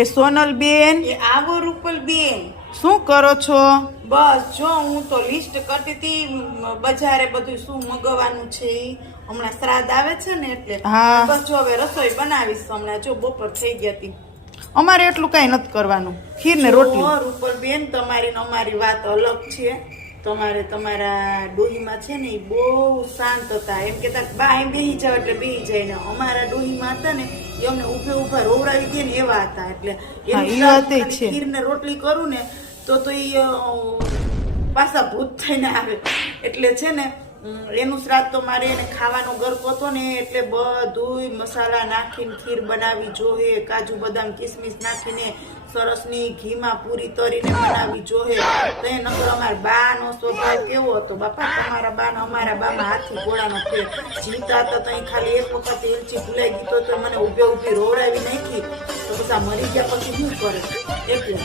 એ સોનલ બેન, એ આવો રૂપલ બેન, શું કરો છો? બસ જો હું તો લિસ્ટ કરતી હતી બજારે બધું શું મગવાનું છે ઈ. હમણાં શ્રાદ્ધ આવે છે ને એટલે હા. બસ જો હવે રસોઈ બનાવીશ હમણાં. જો બપોર થઈ ગઈ હતી. અમારે એટલું કઈ નથી કરવાનું, ખીર ને જો રોટલી. રૂપલ બેન, તમારી ને અમારી વાત અલગ છે. તમારા ડોહીમાં છે ને એ બહુ શાંત હતા. એમ કેતા બા એમ બેહી જાવ એટલે બેહી જાય ને. અમારા ડોહીમાં હતા ને એ અમને ઉભા રોવડાવી દે ને એવા હતા. એટલે હા, એનું ઈ વાત ય છે. ખીર ને રોટલી કરું ને તો એ પાછા ભૂત થઈને આવે. એટલે છે ને એનું શ્રાદ્ધ તો મારે એને ખાવાનો ગરકો હતો ને એટલે બધુંય મસાલા નાખીને ખીર બનાવી જોહે. કાજુ બદામ કિસમિસ નાખીને સરસની ઘીમાં પૂરી તરીને બનાવી જોહે. તો એ નકર અમારા બાનો સ્વભાવ કેવો હતો બાપા, તમારા બાનો અમારા બામાં હાથી ઘોડાનો ફેર. જીવતા હતા તો ખાલી એક વખત એલચી ભૂલાઈ ગઈ તો મને ઊભી રોવડાવી નાખી. તો બધા મરી ગયા પછી શું કરે એટલે